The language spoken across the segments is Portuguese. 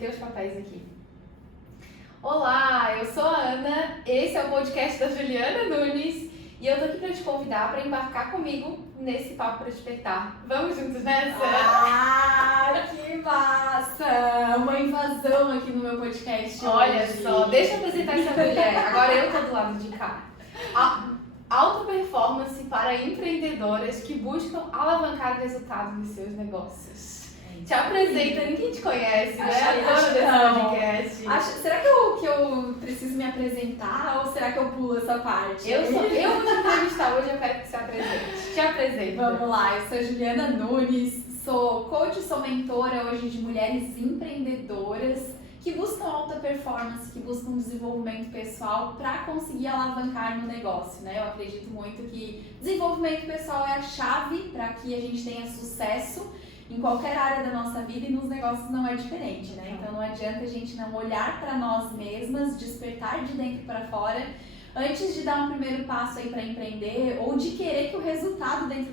inverter os papéis aqui. Olá, eu sou a Ana, esse é o podcast da Juliana Nunes e eu tô aqui para te convidar para embarcar comigo nesse papo para despertar. Vamos juntos nessa? Ah, que massa! Uma invasão aqui no meu podcast. Olha hoje. só, deixa eu apresentar essa mulher. Agora eu tô do lado de cá. Alta performance para empreendedoras que buscam alavancar o resultado dos seus negócios. Te apresenta, ninguém te conhece, né? A dona desse podcast. Será que eu preciso me apresentar ou será que eu pulo essa parte? Eu vou te entrevistar hoje, eu quero que você apresente. Te apresenta. Vamos lá, eu sou a Juliana Nunes, sou coach, sou mentora hoje de mulheres empreendedoras que buscam alta performance, que buscam desenvolvimento pessoal para conseguir alavancar no negócio, né? Eu acredito muito que desenvolvimento pessoal é a chave para que a gente tenha sucesso em qualquer área da nossa vida e nos negócios não é diferente, né? Então não adianta a gente não olhar para nós mesmas, despertar de dentro para fora, antes de dar um primeiro passo aí para empreender ou de querer que o resultado dentro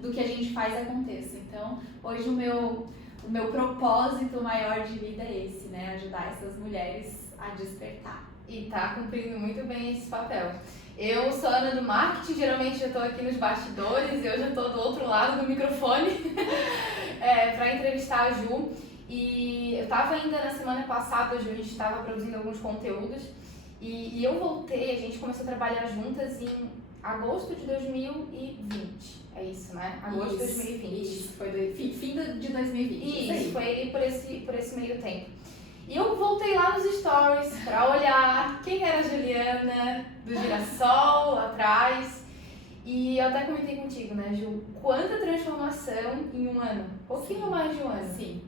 do que a gente faz aconteça. Então, hoje o meu propósito maior de vida é esse, né? Ajudar essas mulheres a despertar. E tá cumprindo muito bem esse papel. Eu sou a Ana do marketing, geralmente eu tô aqui nos bastidores e hoje eu tô do outro lado do microfone para entrevistar a Ju. E eu tava ainda na semana passada, a gente estava produzindo alguns conteúdos e eu voltei, a gente começou a trabalhar juntas em agosto de 2020. É isso, né? Agosto de 2020. Isso, foi fim de 2020. Isso, foi por esse meio tempo. E eu voltei lá nos stories pra olhar quem era a Juliana do Girassol lá atrás. E eu até comentei contigo, né, Ju? Quanta transformação em um ano? Pouquinho mais de um ano. Sim.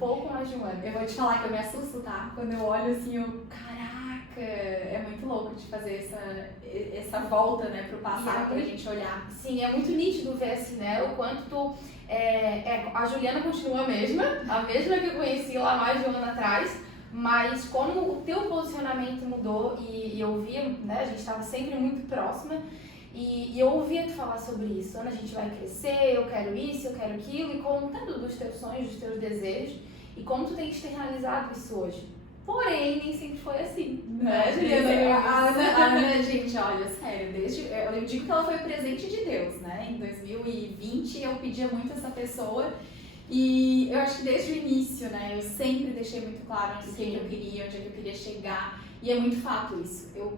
Pouco mais de um ano. Eu vou te falar que eu me assusto, tá? Quando eu olho assim, caraca, é muito louco de fazer essa volta, né, pro passado pra gente olhar. Sim, é muito nítido ver assim, né, o quanto tu... a Juliana continua a mesma que eu conheci lá mais de um ano atrás, mas como o teu posicionamento mudou e eu via, né, a gente estava sempre muito próxima e eu ouvia tu falar sobre isso. Ana, a gente vai crescer, eu quero isso, eu quero aquilo, e contando dos teus sonhos, dos teus desejos e como tu tem externalizado isso hoje. Porém, nem sempre foi assim, né, Juliana? A Ana, gente, olha, sério, eu digo que ela foi o presente de Deus, né? Em 2020 eu pedia muito essa pessoa e eu acho que desde o início, né, eu sempre deixei muito claro o que eu queria, onde é que eu queria chegar, e é muito fato isso. Eu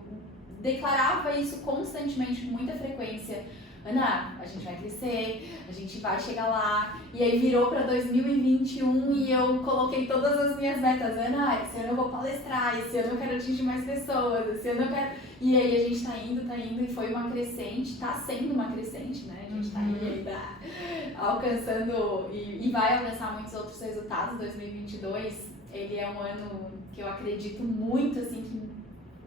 declarava isso constantemente, com muita frequência. Ana, a gente vai crescer, a gente vai chegar lá. E aí virou para 2021 e eu coloquei todas as minhas metas. Ana, esse ano eu vou palestrar, esse ano eu quero atingir mais pessoas, esse ano eu quero... E aí a gente tá indo e foi uma crescente, tá sendo uma crescente, né? A gente tá aí ainda alcançando e vai alcançar muitos outros resultados. 2022, ele é um ano que eu acredito muito, assim, que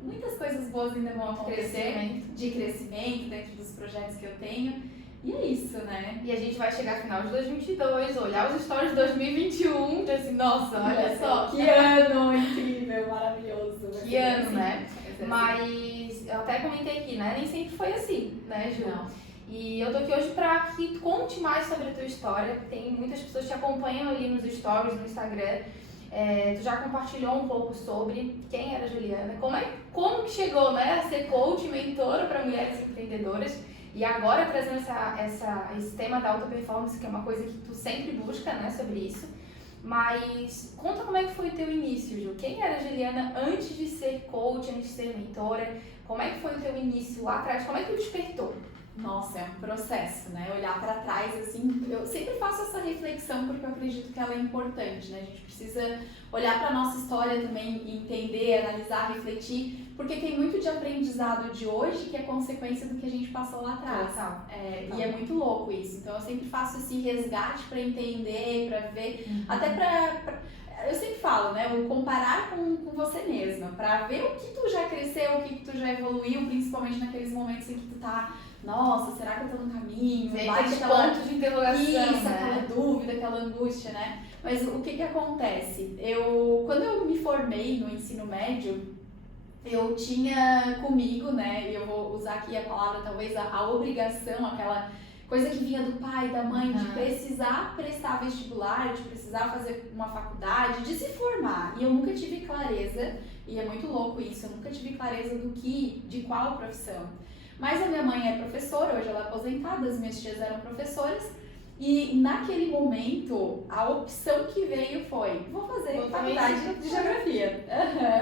muitas coisas boas ainda vão acontecer, de crescimento dentro dos projetos que eu tenho. E é isso, né? E a gente vai chegar no final de 2022, olhar os stories de 2021 e assim, nossa, olha só. Que ano incrível, maravilhoso. Que ano, né? Mas eu até comentei aqui, né? Nem sempre foi assim, né, Ju? Não. E eu tô aqui hoje pra que tu conte mais sobre a tua história. Tem muitas pessoas que te acompanham ali nos stories, no Instagram. Tu já compartilhou um pouco sobre quem era a Juliana, como que chegou, né, a ser coach e mentora para mulheres empreendedoras e agora trazendo esse tema da alta performance, que é uma coisa que tu sempre busca, né, sobre isso. Mas conta como é que foi o teu início, Ju. Quem era a Juliana antes de ser coach, antes de ser mentora? Como é que foi o teu início lá atrás? Como é que tu despertou? Nossa, é um processo, né? Olhar para trás, assim, eu sempre faço essa reflexão porque eu acredito que ela é importante, né? A gente precisa olhar para nossa história também, entender, analisar, refletir, porque tem muito de aprendizado de hoje que é consequência do que a gente passou lá atrás. Total. E é muito louco isso. Então eu sempre faço esse resgate para entender, para ver, até para eu sempre falo, né, o comparar com você mesma, para ver o que tu já cresceu, o que tu já evoluiu, principalmente naqueles momentos em que tu tá, nossa, será que eu tô no caminho? Bate aquela ponto de interrogação, isso, né? aquela dúvida, aquela angústia, né? Mas o que acontece? Quando eu me formei no ensino médio, eu tinha comigo, né, e eu vou usar aqui a palavra, talvez a obrigação, aquela coisa que vinha do pai, da mãe, de precisar prestar vestibular, de precisar fazer uma faculdade, de se formar. E eu nunca tive clareza, e é muito louco isso, eu nunca tive clareza de qual profissão. Mas a minha mãe é professora, hoje ela é aposentada, as minhas tias eram professoras, e naquele momento, a opção que veio foi, vou fazer faculdade de geografia.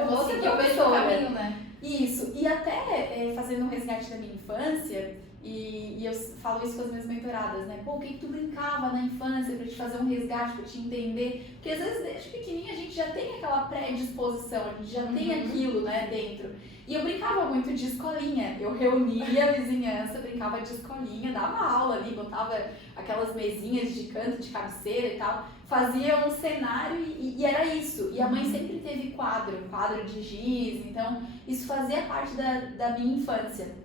Vou seguir o mesmo caminho, né? Isso, e até fazendo um resgate da minha infância, e eu falo isso com as minhas mentoradas, né? Pô, o que tu brincava na infância pra te fazer um resgate, pra te entender? Porque às vezes desde pequenininha a gente já tem aquela predisposição, a gente já tem aquilo, né, dentro. E eu brincava muito de escolinha, eu reunia a vizinhança, brincava de escolinha, dava aula ali, botava aquelas mesinhas de canto, de cabeceira e tal, fazia um cenário e era isso. E a mãe sempre teve quadro de giz, então isso fazia parte da minha infância.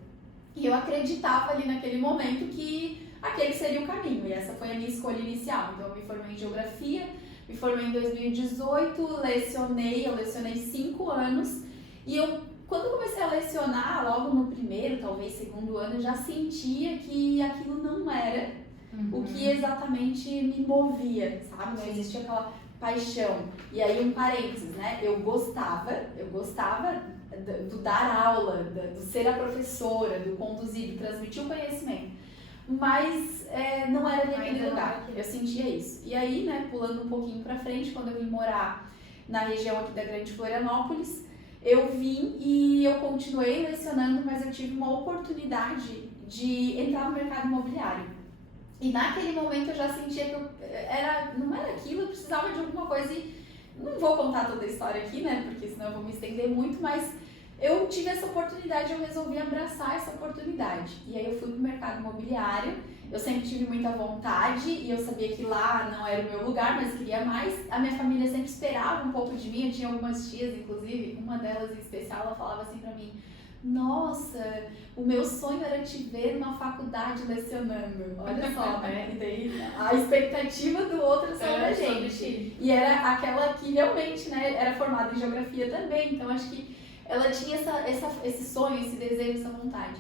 E eu acreditava ali naquele momento que aquele seria o caminho, e essa foi a minha escolha inicial. Então eu me formei em geografia, me formei em 2018, eu lecionei 5 anos, e quando eu comecei a lecionar, logo no primeiro, talvez segundo ano, eu já sentia que aquilo não era o que exatamente me movia, sabe? Não existia aquela paixão. E aí um parênteses, né? Eu gostava do dar aula, do ser a professora, do conduzir, do transmitir o conhecimento. Mas não era ali aquele lugar, eu sentia isso. E aí, né, pulando um pouquinho pra frente, quando eu vim morar na região aqui da Grande Florianópolis, eu vim e eu continuei lecionando, mas eu tive uma oportunidade de entrar no mercado imobiliário. E naquele momento eu já sentia que não era aquilo, eu precisava de alguma coisa e não vou contar toda a história aqui, né, porque senão eu vou me estender muito, mas eu tive essa oportunidade, eu resolvi abraçar essa oportunidade. E aí eu fui pro mercado imobiliário, eu sempre tive muita vontade e eu sabia que lá não era o meu lugar, mas queria mais. A minha família sempre esperava um pouco de mim, eu tinha algumas tias, inclusive, uma delas em especial, ela falava assim pra mim: nossa, o meu sonho era te ver numa faculdade lecionando. Olha só, né? E daí a expectativa do outro sobre a gente. E era aquela que realmente, né, era formada em geografia também, então acho que ela tinha esse sonho, esse desejo, essa vontade.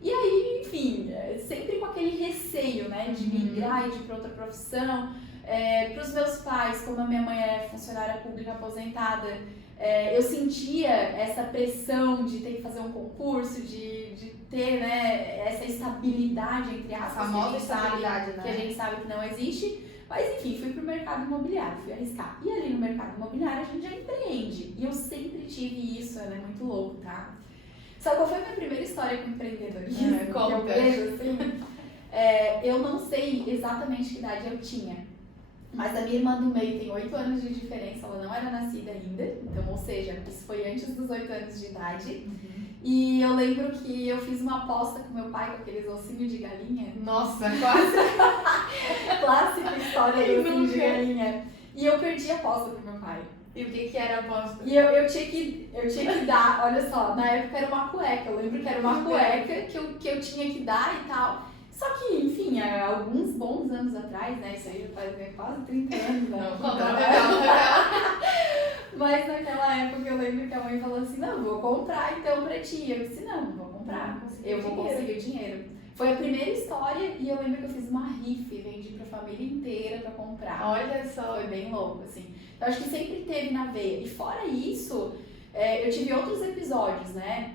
E aí, enfim, sempre com aquele receio, né, de migrar e de ir para outra profissão. Para os meus pais, como a minha mãe é funcionária pública aposentada, eu sentia essa pressão de ter que fazer um concurso, de ter, né, essa estabilidade, entre aspas, a famosa estabilidade, né? Que a gente sabe que não existe. Mas enfim, fui pro mercado imobiliário, fui arriscar. E ali no mercado imobiliário a gente já empreende. E eu sempre tive isso, é muito louco, tá? Sabe qual foi a minha primeira história com empreendedorismo? Conta. Eu vejo, assim, eu não sei exatamente que idade eu tinha. Mas a minha irmã do meio tem 8 anos de diferença, ela não era nascida ainda. Então, ou seja, isso foi antes dos 8 anos de idade. E eu lembro que eu fiz uma aposta com meu pai com aqueles ossinhos de galinha. Nossa, quase! Clássica história do ossinho de galinha. E eu perdi a aposta pro meu pai. E o que era a aposta? E eu tinha que dar, olha só, na época era uma cueca. Eu lembro que era uma cueca que eu tinha que dar e tal. Só que, enfim, há alguns bons anos atrás, né? Isso aí já faz quase 30 anos, né? Mas naquela época eu lembro que a mãe falou assim: não, vou comprar então pra ti. Eu disse: não vou comprar, eu vou conseguir o dinheiro. Foi a primeira história e eu lembro que eu fiz uma rifa e vendi pra família inteira pra comprar. Olha só, foi bem louco, assim. Eu acho que sempre teve na veia. E fora isso, eu tive outros episódios, né?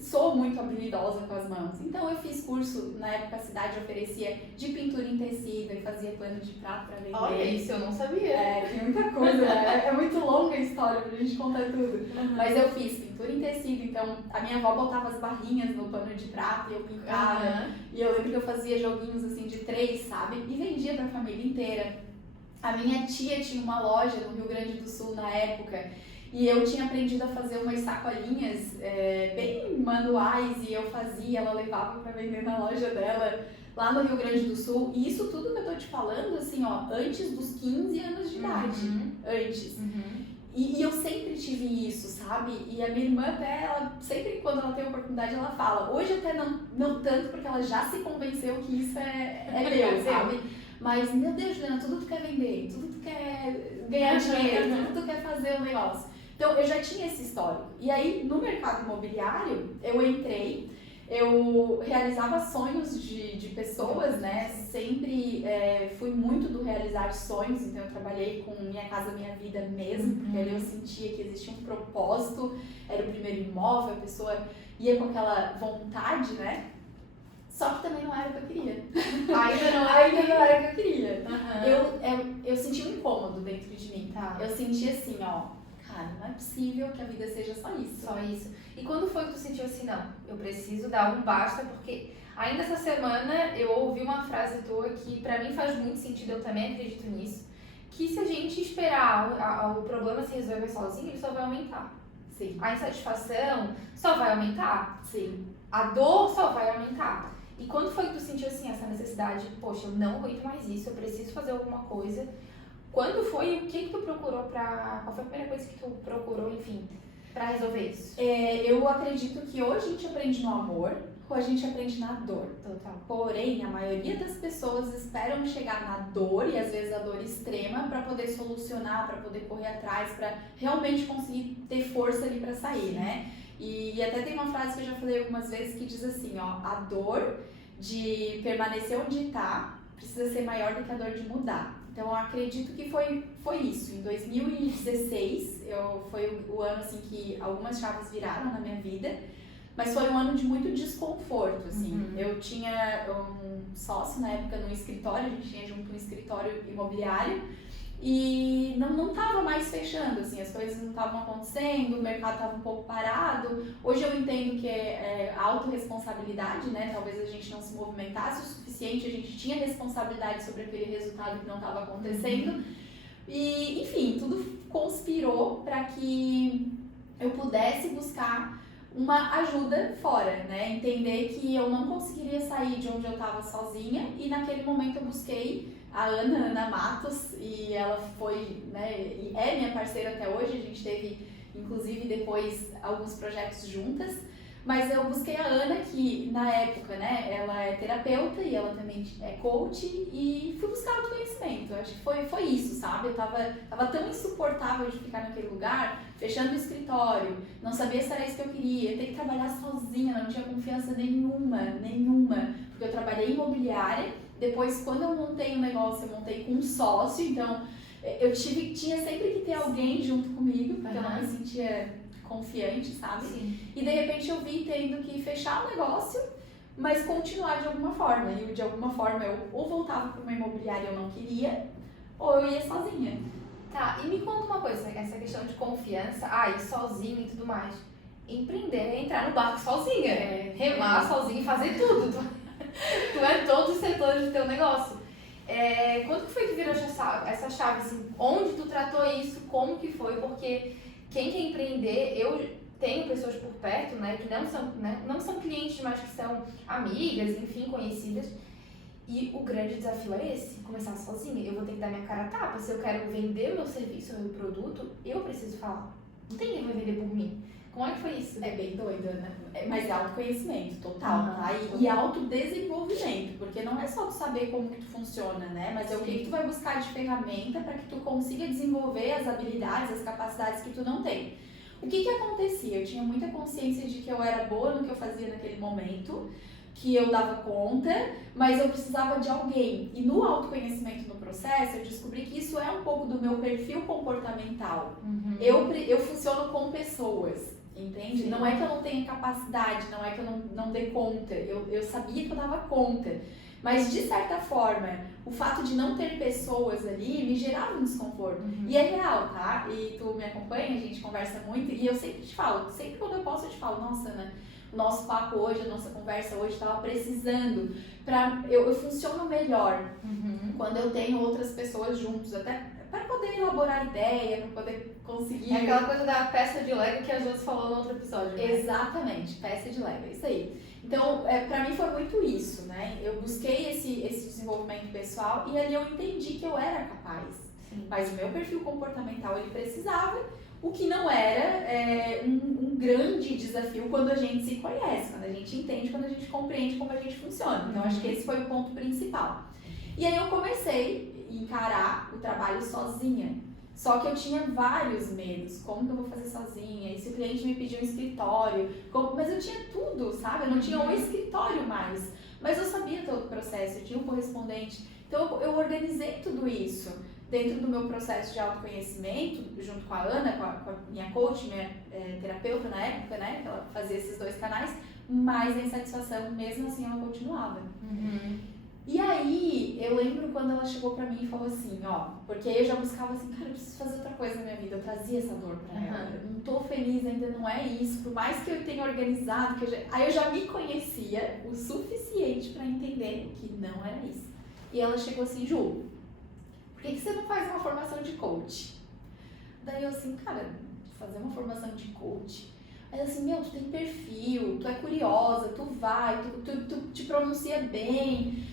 Sou muito habilidosa com as mãos. Então eu fiz curso, na época a cidade oferecia de pintura em tecido e fazia plano de prato pra vender. Olha, isso eu não sabia. Tem muita coisa, né? É muito longa a história pra gente contar tudo. Mas eu fiz pintura em tecido, então a minha avó botava as barrinhas no pano de prato e eu pintava. E eu lembro que eu fazia joguinhos assim de 3, sabe? E vendia pra família inteira. A minha tia tinha uma loja no Rio Grande do Sul na época. E eu tinha aprendido a fazer umas sacolinhas bem manuais e eu fazia, ela levava para vender na loja dela lá no Rio Grande do Sul. E isso tudo que eu tô te falando, assim, ó, antes dos 15 anos de idade. Antes. E eu sempre tive isso, sabe? E a minha irmã até, ela sempre quando ela tem oportunidade, ela fala. Hoje até não tanto, porque ela já se convenceu que isso é Deus, sabe? Mas, meu Deus, Juliana, tudo tu quer vender, tudo tu quer ganhar dinheiro, tudo tu quer fazer um negócio. Então, eu já tinha esse histórico. E aí, no mercado imobiliário, eu entrei, Eu realizava sonhos de pessoas, né? Sempre fui muito do realizar sonhos, então eu trabalhei com Minha Casa Minha Vida mesmo, porque ali eu sentia que existia um propósito, era o primeiro imóvel, a pessoa ia com aquela vontade, né? Só que também não era o que eu queria. Ainda não era o que eu queria. Uhum. Eu senti um incômodo dentro de mim. Tá. Eu senti assim, ó, cara, não é possível que a vida seja só isso. Só isso. E quando foi que tu sentiu assim, não, eu preciso dar um basta, porque ainda essa semana eu ouvi uma frase tua que pra mim faz muito sentido, eu também acredito nisso, que se a gente esperar o problema se resolver sozinho, ele só vai aumentar. Sim. A insatisfação só vai aumentar. Sim. A dor só vai aumentar. E quando foi que tu sentiu assim, essa necessidade, poxa, eu não aguento mais isso, eu preciso fazer alguma coisa? Quando foi, o que tu procurou qual foi a primeira coisa que tu procurou, enfim, pra resolver isso? Eu acredito que ou a gente aprende no amor, ou a gente aprende na dor. Total. Porém, a maioria das pessoas esperam chegar na dor, e às vezes a dor extrema, pra poder solucionar, pra poder correr atrás, pra realmente conseguir ter força ali pra sair, né? E até tem uma frase que eu já falei algumas vezes que diz assim, ó, a dor de permanecer onde tá precisa ser maior do que a dor de mudar. Então eu acredito que foi isso. Em 2016, foi o ano assim que algumas chaves viraram na minha vida, mas foi um ano de muito desconforto, assim. Uhum. Eu tinha um sócio na época no escritório, a gente tinha junto um escritório imobiliário, e não tava mais fechando, assim, as coisas não estavam acontecendo, o mercado estava um pouco parado. Hoje eu entendo que é autorresponsabilidade, né? Talvez a gente não se movimentasse o suficiente, a gente tinha responsabilidade sobre aquele resultado que não estava acontecendo. E, enfim, tudo conspirou para que eu pudesse buscar uma ajuda fora, né? Entender que eu não conseguiria sair de onde eu estava sozinha, e naquele momento eu busquei a Ana Matos, e ela foi, né, e é minha parceira até hoje. A gente teve, inclusive, depois alguns projetos juntas, mas eu busquei a Ana, que na época, né, ela é terapeuta e ela também é coach, e fui buscar autoconhecimento. Eu acho que foi isso, sabe? Eu tava tão insuportável de ficar naquele lugar, fechando o escritório, não sabia se era isso que eu queria, ter que trabalhar sozinha, não tinha confiança nenhuma, porque eu trabalhei em imobiliária. Depois, quando eu montei um negócio, eu montei com um sócio, então eu tinha sempre que ter alguém junto comigo, porque eu não me sentia confiante, sabe? Sim. E de repente eu vi tendo que fechar o negócio, mas continuar de alguma forma. E de alguma forma eu ou voltava para uma imobiliária e eu não queria, ou eu ia sozinha. Tá, e me conta uma coisa, essa questão de confiança, ir sozinho e tudo mais. Empreender é entrar no barco sozinha, remar sozinha e fazer tudo. Tu é todos os setores do teu negócio. Quando que foi que virou essa chave, assim? Onde tu tratou isso? Como que foi? Porque quem quer empreender, eu tenho pessoas por perto, né, que não são clientes, mas que são amigas, enfim, conhecidas. E o grande desafio é esse, começar sozinha. Eu vou ter que dar minha cara a tapa. Se eu quero vender o meu serviço, o meu produto, eu preciso falar. Não tem ninguém que vai vender por mim. Como é que foi isso? É bem doida, né? Mas é autoconhecimento total, tá? E autodesenvolvimento, porque não é só tu saber como que tu funciona, né? Mas é o que tu vai buscar de ferramenta para que tu consiga desenvolver as habilidades, as capacidades que tu não tem. O que acontecia? Eu tinha muita consciência de que eu era boa no que eu fazia naquele momento, que eu dava conta, mas eu precisava de alguém. E no autoconhecimento, no processo, eu descobri que isso é um pouco do meu perfil comportamental. Uhum. Eu funciono com pessoas. Entende? Sim. Não é que eu não tenha capacidade, não é que eu não dê conta. Eu sabia que eu dava conta. Mas, de certa forma, o fato de não ter pessoas ali me gerava um desconforto. Uhum. E é real, tá? E tu me acompanha, a gente conversa muito, e eu sempre te falo, sempre quando eu posso eu te falo, nossa, Ana, o nosso papo hoje, a nossa conversa hoje estava precisando. Eu funciono melhor quando eu tenho outras pessoas juntos, até para poder elaborar ideia, para poder conseguir... É aquela coisa da peça de Lego que a Josi falou no outro episódio, né? Exatamente, peça de Lego, é isso aí. Então, pra mim foi muito isso, né? Eu busquei esse desenvolvimento pessoal e ali eu entendi que eu era capaz. Sim. Mas o meu perfil comportamental, ele precisava, o que não era um grande desafio quando a gente se conhece, quando a gente entende, quando a gente compreende como a gente funciona. Então, acho que esse foi o ponto principal. E aí eu comecei a encarar o trabalho sozinha. Só que eu tinha vários medos. Como que eu vou fazer sozinha? E se o cliente me pedir um escritório? Mas eu tinha tudo, sabe? Eu não tinha um escritório mais. Mas eu sabia todo o processo, eu tinha um correspondente. Então eu organizei tudo isso dentro do meu processo de autoconhecimento, junto com a Ana, com a minha coach, minha terapeuta na época, né? Que ela fazia esses 2 canais. Mas a insatisfação, mesmo assim, ela continuava. E aí, eu lembro quando ela chegou pra mim e falou assim, ó, porque aí eu já buscava assim, cara, eu preciso fazer outra coisa na minha vida, eu trazia essa dor pra ela, eu não tô feliz ainda, não é isso, por mais que eu tenha organizado, aí eu já me conhecia o suficiente pra entender que não era isso. E ela chegou assim, Ju, por que você não faz uma formação de coach? Daí eu assim, cara, fazer uma formação de coach? Aí ela assim, meu, tu tem perfil, tu é curiosa, tu vai, tu te pronuncia bem,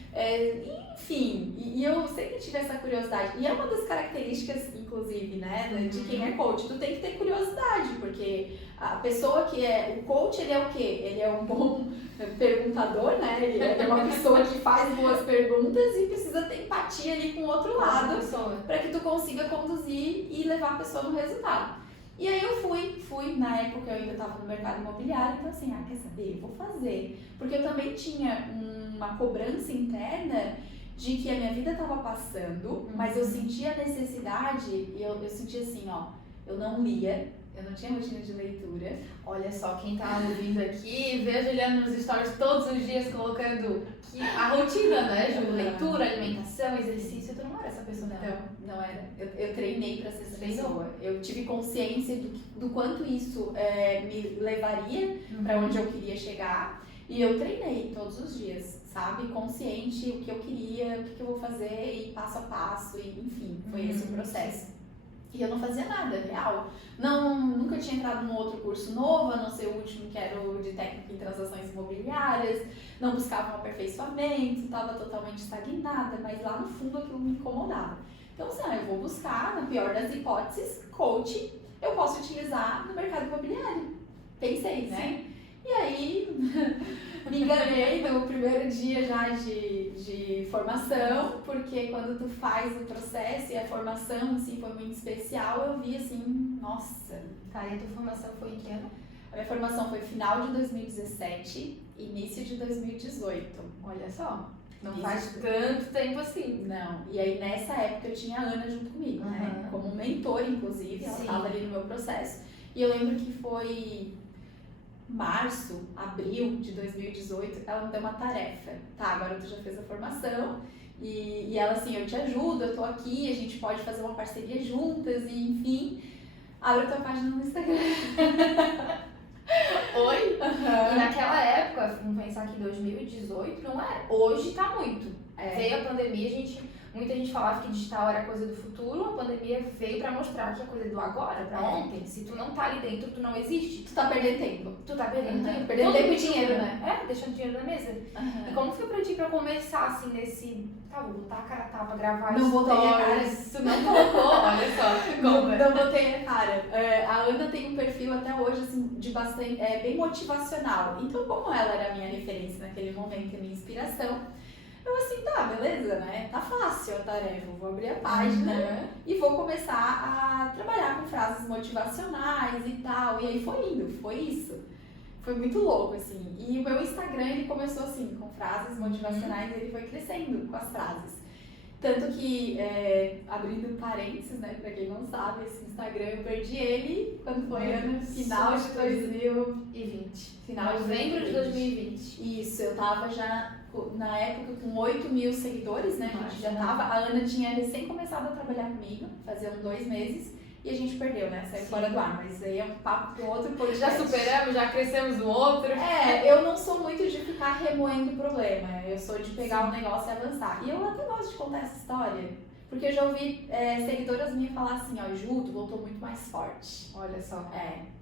enfim, e eu sempre tive essa curiosidade. E é uma das características, inclusive, né, de quem é coach, tu tem que ter curiosidade, porque a pessoa que é, o coach, ele é o quê? Ele é um bom perguntador, né, ele é uma pessoa que faz boas perguntas e precisa ter empatia ali com o outro lado, para que tu consiga conduzir e levar a pessoa no resultado. E aí eu fui, na época eu ainda estava no mercado imobiliário, então assim, quer saber, eu vou fazer. Porque eu também tinha uma cobrança interna de que a minha vida estava passando, mas eu sentia a necessidade, e eu sentia assim, ó, eu não lia, eu não tinha rotina de leitura. Olha só, quem tá ouvindo aqui, vê a Juliana nos stories todos os dias colocando que a rotina, né, Ju? Leitura, alimentação, exercício, tu não era essa pessoa, não era. Eu treinei pra ser essa pessoa. Eu tive consciência do quanto isso me levaria pra onde eu queria chegar. E eu treinei todos os dias, sabe? Consciente o que eu queria, o que eu vou fazer, e passo a passo, e enfim, foi esse o processo. E eu não fazia nada, real. Nunca tinha entrado num outro curso novo, a não ser o último, que era o de técnica em transações imobiliárias. Não buscava um aperfeiçoamento, estava totalmente estagnada, mas lá no fundo aquilo me incomodava. Então, assim, eu vou buscar, na pior das hipóteses, coaching, eu posso utilizar no mercado imobiliário. Pensei, né? Sim. E aí, me enganei no primeiro dia já de formação, porque quando tu faz o processo e a formação, assim, foi muito especial, eu vi assim, nossa. Tá, e a tua formação foi em que ano? A minha formação foi final de 2017, início de 2018. Olha só, não faz tanto tempo assim. Não, e aí nessa época eu tinha a Ana junto comigo, né? Como mentora, inclusive, ela estava ali no meu processo. E eu lembro que foi março, abril de 2018, ela me deu uma tarefa. Tá, agora tu já fez a formação e ela assim, eu te ajudo, eu tô aqui, a gente pode fazer uma parceria juntas e enfim, abre a tua página no Instagram. Oi? E naquela época, vamos pensar que 2018 não era, hoje tá muito. Veio a pandemia, muita gente falava que digital era coisa do futuro, a pandemia veio pra mostrar que é coisa do agora, pra ontem. Se tu não tá ali dentro, tu não existe. Tu tá perdendo tempo. Tu tá perdendo tempo. Perdendo tempo e dinheiro, né? Deixando dinheiro na mesa. E como foi pra ti pra começar, assim, nesse... Tá, vou botar a cara a tapa, gravar não botei a cara. Tu não colocou, olha só. Não botei a cara. A Ana tem um perfil até hoje, assim, de bastante... bem motivacional. Então, como ela era a minha referência naquele momento, a minha inspiração, eu assim, tá, beleza, né? Tá fácil a tarefa, eu vou abrir a página e vou começar a trabalhar com frases motivacionais e tal. E aí foi indo, foi isso. Foi muito louco, assim. E o meu Instagram, ele começou assim, com frases motivacionais, e ele foi crescendo com as frases. Tanto que, abrindo parênteses, né, pra quem não sabe, esse Instagram eu perdi ele quando foi ano final de 2020. Novembro de 2020. Isso, eu tava já, na época, com 8 mil seguidores, né, a gente já tava, a Ana tinha recém começado a trabalhar comigo, fazia uns 2 meses, e a gente perdeu, né, saiu fora do ar, mas aí é um papo pro outro podcast. Já superamos, já crescemos no outro. Eu não sou muito de ficar remoendo o problema, eu sou de pegar um negócio e avançar. E eu até gosto de contar essa história, porque eu já ouvi seguidoras minhas falar assim, ó, Ju, tu voltou muito mais forte. Olha só.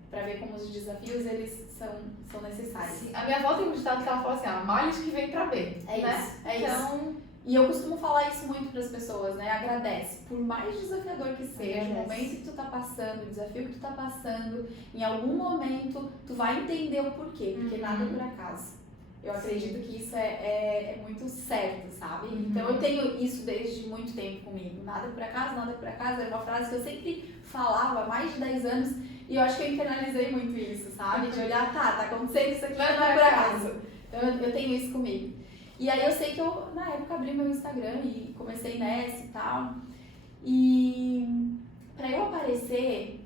Pra ver como os desafios, eles são necessários. Sim. A minha avó tem um ditado que ela fala assim, males que vem pra bem. Isso. E eu costumo falar isso muito para as pessoas, né? Agradece. Por mais desafiador que seja, o momento que tu tá passando, o desafio que tu tá passando, em algum momento tu vai entender o porquê, porque nada é por acaso. Eu acredito que isso é muito certo, sabe? Então eu tenho isso desde muito tempo comigo. Nada por acaso, é uma frase que eu sempre falava há mais de 10 anos e eu acho que eu internalizei muito isso, sabe? De olhar, tá acontecendo isso aqui, não é por acaso. Então eu tenho isso comigo. E aí eu sei que eu, na época, abri meu Instagram e comecei nessa e tal. E pra eu aparecer,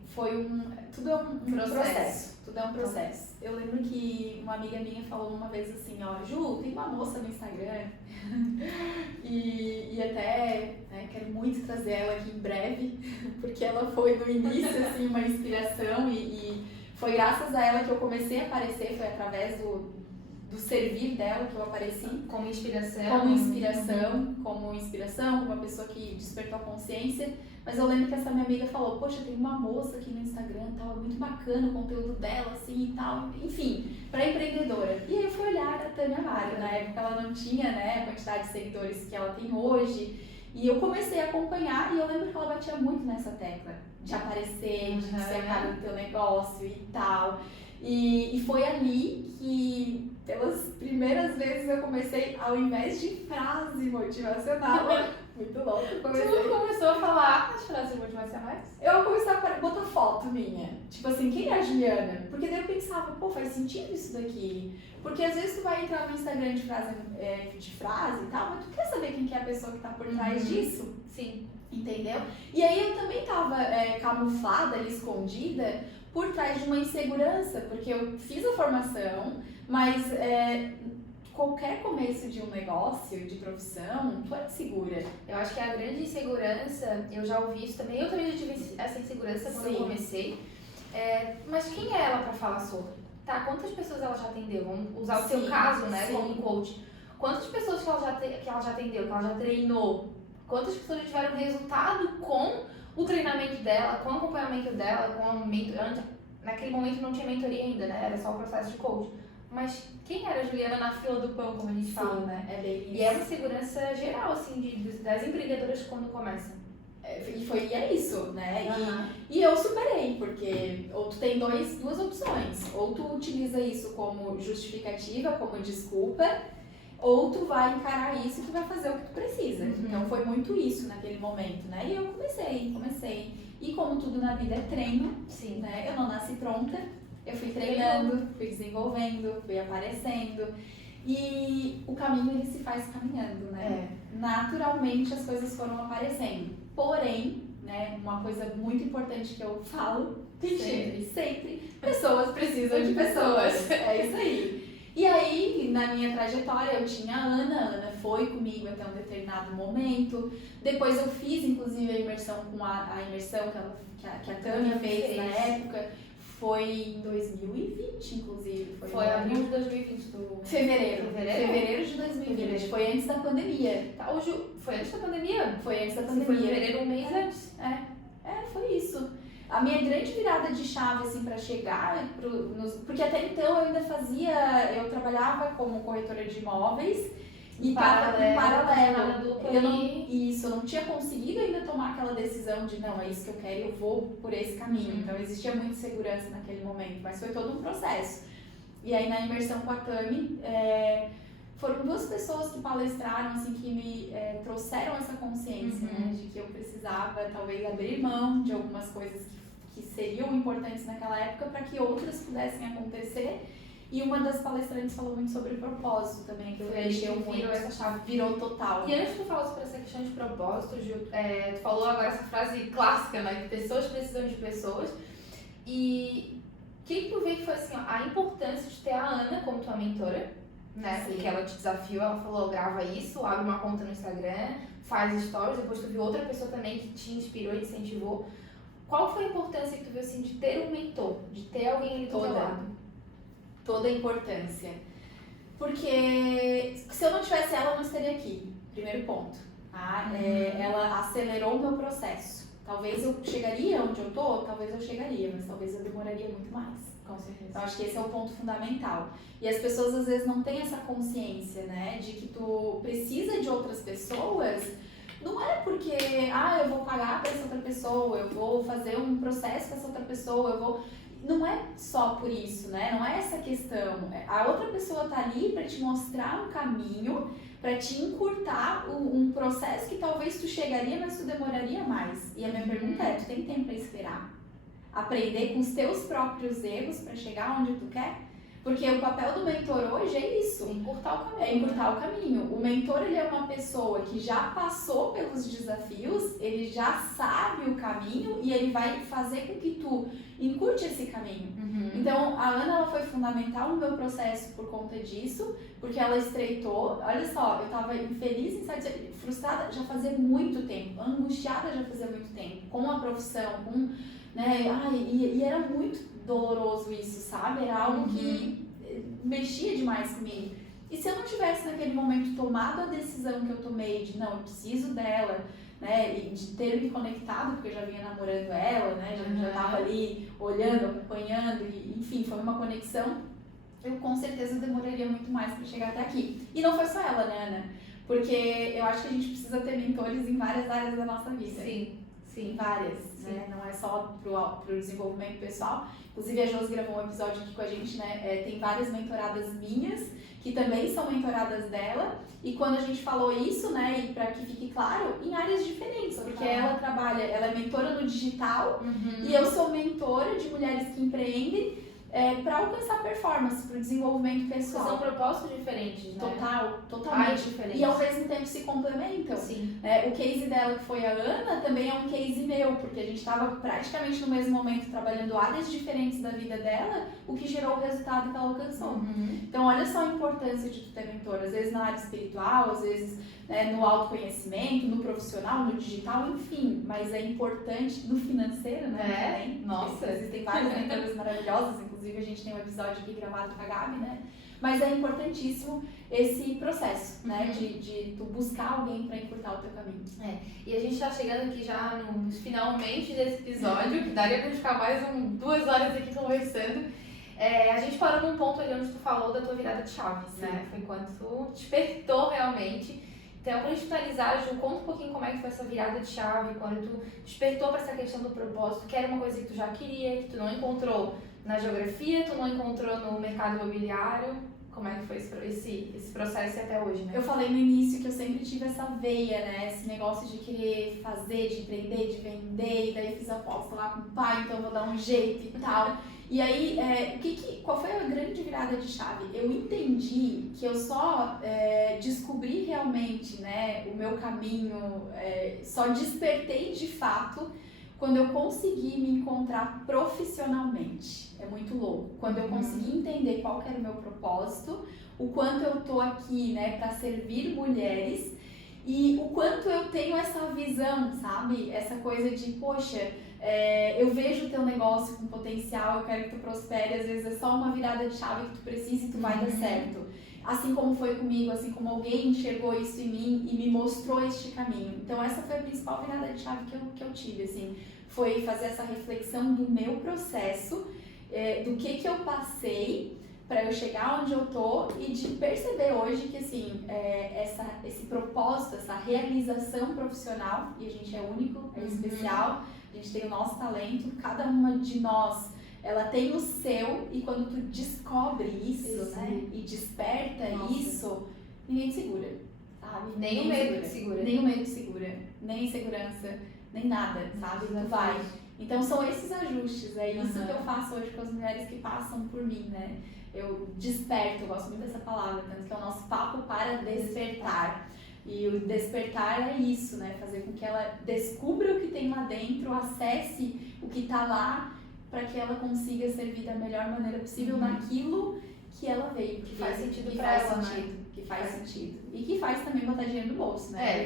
tudo é um processo. Tudo é um processo. Eu lembro que uma amiga minha falou uma vez assim, ó, Ju, tem uma moça no Instagram e até quero muito trazer ela aqui em breve, porque ela foi no início assim, uma inspiração e foi graças a ela que eu comecei a aparecer, foi através do servir dela que eu apareci. Como inspiração. Como uma pessoa que despertou a consciência. Mas eu lembro que essa minha amiga falou, poxa, tem uma moça aqui no Instagram, tal, é muito bacana o conteúdo dela, assim, e tal. Enfim, pra empreendedora. E aí eu fui olhar a Tânia Mário, na época ela não tinha, né, a quantidade de seguidores que ela tem hoje. E eu comecei a acompanhar e eu lembro que ela batia muito nessa tecla de aparecer, de ser a cara do teu negócio e tal. E foi ali que, pelas primeiras vezes, eu comecei, ao invés de frase motivacional, muito louco, Tu começou a falar as frases motivacionais? eu comecei a botar foto minha. Tipo assim, quem é a Juliana? Porque daí eu pensava, pô, faz sentido isso daqui. Porque às vezes tu vai entrar no Instagram de frase e tal, mas tu quer saber quem que é a pessoa que tá por trás disso? Sim. Entendeu? E aí eu também tava camuflada ali, escondida, por trás de uma insegurança, porque eu fiz a formação, mas qualquer começo de um negócio, de profissão, tu é insegura. Eu acho que a grande insegurança, eu já ouvi isso também, eu também já tive essa insegurança quando eu comecei. Mas quem é ela para falar sobre? Tá, quantas pessoas ela já atendeu? Vamos usar o seu caso, né, como coach. Quantas pessoas que ela já atendeu, que ela já treinou? Quantas pessoas já tiveram resultado com o treinamento dela, com o acompanhamento dela, com o mentor? Naquele momento não tinha mentoria ainda, né? Era só o processo de coach. Mas quem era a Juliana na fila do pão, como a gente fala, né? É bem isso. E é uma segurança geral, assim, das empreendedoras quando começam. E é isso, né? E eu superei, porque ou tu tem duas opções. Ou tu utiliza isso como justificativa, como desculpa, ou tu vai encarar isso e tu vai fazer o que tu precisa. Então foi muito isso naquele momento, né? E eu comecei. E como tudo na vida é treino, Sim. Né? Eu não nasci pronta, eu fui treinando, fui desenvolvendo, fui aparecendo. E o caminho ele se faz caminhando, né? Naturalmente as coisas foram aparecendo. Porém, né, uma coisa muito importante que eu falo sempre, pessoas precisam de pessoas. É isso aí. E aí, na minha trajetória, eu tinha a Ana foi comigo até um determinado momento. Depois eu fiz, inclusive, a imersão com a imersão que a Tânia fez na época. Foi em 2020, inclusive. Foi abril de 2020 Fevereiro de 2020. Foi antes da pandemia. Tá, hoje foi antes da pandemia? Foi antes da pandemia. Foi em fevereiro, um mês antes. Foi isso. A minha grande virada de chave, assim, pra chegar, porque até então eu trabalhava como corretora de imóveis e estava em paralelo. Eu não tinha conseguido ainda tomar aquela decisão de, não, é isso que eu quero, eu vou por esse caminho. Então existia muita segurança naquele momento, mas foi todo um processo. E aí na imersão com a Tami, foram duas pessoas que palestraram, assim, que me trouxeram essa consciência, né, de que eu precisava talvez abrir mão de algumas coisas que seriam importantes naquela época para que outras pudessem acontecer. E uma das palestrantes falou muito sobre propósito também, que eu mexeu muito. Essa chave. Virou total. E antes de tu falar sobre essa questão de propósito, Ju, tu falou agora essa frase clássica, né, que pessoas precisam de pessoas. E o que tu vê que foi assim, ó, a importância de ter a Ana como tua mentora? Né? Porque ela te desafiou, ela falou, grava isso, abre uma conta no Instagram, faz stories, depois tu viu outra pessoa também que te inspirou e te incentivou. Qual foi a importância que tu viu assim de ter um mentor, de ter alguém ali do teu lado? Toda a importância. Porque se eu não tivesse ela, eu não estaria aqui. Primeiro ponto. Tá? Ela acelerou o meu processo. Talvez eu chegaria onde eu tô, talvez eu chegaria, mas talvez eu demoraria muito mais. Com certeza. Então, acho que esse é o ponto fundamental. E as pessoas, às vezes, não têm essa consciência, né? De que tu precisa de outras pessoas. Não é porque, eu vou pagar para essa outra pessoa, eu vou fazer um processo com essa outra pessoa, não é só por isso, né? Não é essa questão. A outra pessoa tá ali para te mostrar um caminho, para te encurtar um processo que talvez tu chegaria, mas tu demoraria mais. E a minha pergunta é, tu tem tempo para esperar? Aprender com os teus próprios erros para chegar onde tu quer? Porque o papel do mentor hoje é isso. Encurtar o caminho. É encurtar o caminho. O mentor, ele é uma pessoa que já passou pelos desafios, ele já sabe o caminho e ele vai fazer com que tu encurte esse caminho. Então, a Ana, ela foi fundamental no meu processo por conta disso, porque ela estreitou. Olha só, eu tava infeliz, insatisfeita, frustrada já fazia muito tempo, angustiada já fazia muito tempo, com a profissão, com, né, e era muito doloroso isso, sabe? Era algo que mexia demais comigo. E se eu não tivesse naquele momento tomado a decisão que eu tomei de não, eu preciso dela, né, e de ter me conectado, porque eu já vinha namorando ela, né, já tava ali olhando, acompanhando, e, enfim, foi uma conexão, eu com certeza demoraria muito mais para chegar até aqui. E não foi só ela, né, Ana? Porque eu acho que a gente precisa ter mentores em várias áreas da nossa vida. Sim, várias, Sim. né? Não é só pro desenvolvimento pessoal. Inclusive, a Josi gravou um episódio aqui com a gente, né? Tem várias mentoradas minhas, que também são mentoradas dela. E quando a gente falou isso, né? E para que fique claro, em áreas diferentes. Porque ela trabalha, ela é mentora no digital e eu sou mentora de mulheres que empreendem para alcançar performance, para o desenvolvimento pessoal. São propósitos diferentes, né? Totalmente diferentes. E ao mesmo tempo se complementam. Sim. O case dela, que foi a Ana, também é um case meu, porque a gente estava praticamente no mesmo momento trabalhando áreas diferentes da vida dela, o que gerou o resultado que ela alcançou. Então, olha só a importância de tu ter mentor, às vezes na área espiritual, às vezes no autoconhecimento, no profissional, no digital, enfim, mas é importante no financeiro, né? Também. Nossa! Existem várias mentoras maravilhosas, inclusive a gente tem um episódio aqui gravado com a Gabi, né? Mas é importantíssimo esse processo, né? De tu buscar alguém para encurtar o teu caminho. E a gente tá chegando aqui já nos finalmente desse episódio, que daria pra gente ficar mais 2 horas aqui conversando. A gente parou num ponto ali onde tu falou da tua virada de chave, né? Foi quando tu despertou realmente. Então, pra gente finalizar, Ju, conta um pouquinho como é que foi essa virada de chave, quando tu despertou pra essa questão do propósito, que era uma coisa que tu já queria, que tu não encontrou na geografia, tu não encontrou no mercado imobiliário. Como é que foi esse processo até hoje, né? Eu falei no início que eu sempre tive essa veia, né? Esse negócio de querer fazer, de empreender, de vender, e daí fiz a aposta lá com o pai, então vou dar um jeito e tal. E aí, qual foi a grande virada de chave? Eu entendi que eu só descobri realmente, né, o meu caminho, só despertei de fato quando eu consegui me encontrar profissionalmente. É muito louco. Quando eu consegui entender qual que era o meu propósito, o quanto eu tô aqui, né, para servir mulheres e o quanto eu tenho essa visão, sabe? Essa coisa de, poxa, eu vejo o teu negócio com potencial, eu quero que tu prospere, às vezes é só uma virada de chave que tu precisa e tu vai dar certo. Assim como foi comigo, assim como alguém enxergou isso em mim e me mostrou este caminho. Então essa foi a principal virada de chave que eu tive, assim, foi fazer essa reflexão do meu processo, do que eu passei para eu chegar onde eu tô e de perceber hoje que, assim, esse propósito, essa realização profissional, e a gente é único, é especial, a gente tem o nosso talento, cada uma de nós, ela tem o seu, e quando tu descobre isso, né, e desperta isso, ninguém te segura, sabe? Nem o medo te segura. Nem o medo te segura, nem insegurança, nem nada, sabe? Tu vai. Então são esses ajustes, é isso que eu faço hoje com as mulheres que passam por mim, né? Eu desperto, eu gosto muito dessa palavra, tanto que é o nosso papo para despertar. E o despertar é isso, né? Fazer com que ela descubra o que tem lá dentro, acesse o que tá lá, para que ela consiga servir da melhor maneira possível naquilo que ela veio. Que faz sentido que pra faz ela, sentido, né? que faz sentido. E que faz também botar dinheiro no bolso, né?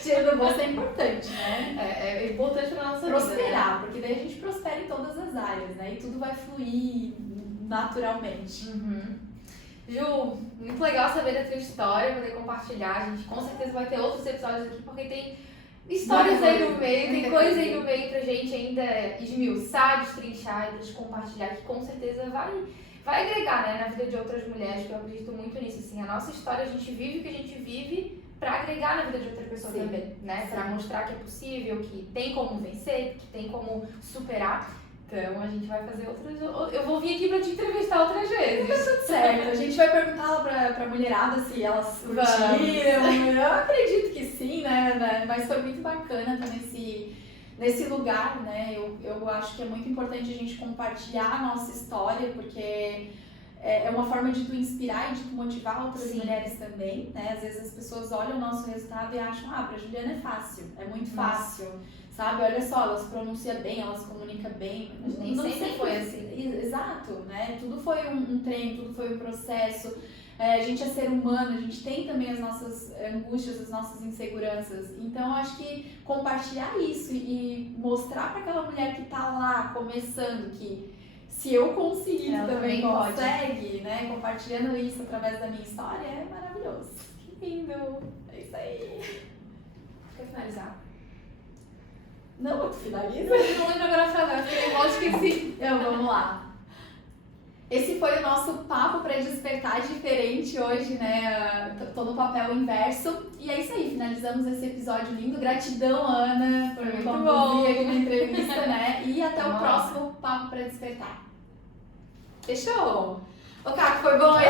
Dinheiro no bolso é importante, né? É importante pra nossa prosperar, vida, né? porque daí a gente prospera em todas as áreas, né? E tudo vai fluir naturalmente. Ju, muito legal saber da tua história, poder compartilhar. A gente com certeza vai ter outros episódios aqui, porque tem histórias aí no meio, tem coisa aí no meio pra gente ainda esmiuçar, destrinchar e compartilhar, que com certeza vai agregar, né, na vida de outras mulheres, que eu acredito muito nisso. Assim, a nossa história, a gente vive o que a gente vive pra agregar na vida de outra pessoa também, né? Pra mostrar que é possível, que tem como vencer, que tem como superar. Então a gente vai fazer outras. Eu vou vir aqui pra te entrevistar outras vezes. Tudo certo. A gente vai perguntar lá pra mulherada se elas curtiram. Eu acredito que sim, né? Mas foi muito bacana estar nesse lugar, né? Eu acho que é muito importante a gente compartilhar a nossa história, porque é uma forma de tu inspirar e de tu motivar outras mulheres também, né? Às vezes as pessoas olham o nosso resultado e acham, pra Juliana é fácil, é muito fácil, sabe? Olha só, ela se pronuncia bem, ela se comunica bem. Mas nem sempre foi assim. Exato, né? Tudo foi um treino, tudo foi um processo. A gente é ser humano, a gente tem também as nossas angústias, as nossas inseguranças. Então, eu acho que compartilhar isso e mostrar para aquela mulher que tá lá começando que se eu conseguir, tu também consegue, né? Compartilhando isso através da minha história é maravilhoso. Que lindo! É isso aí. Quer finalizar? Não, tu finaliza? Eu não lembro agora a frase, eu fiquei igual esqueci. Então, vamos lá. Esse foi o nosso papo para despertar diferente hoje, né? Tô no papel inverso. E é isso aí, finalizamos esse episódio lindo. Gratidão, Ana, por me conduzir aqui na entrevista, né? E até o próximo papo para despertar. Fechou! Ô, Caco, foi bom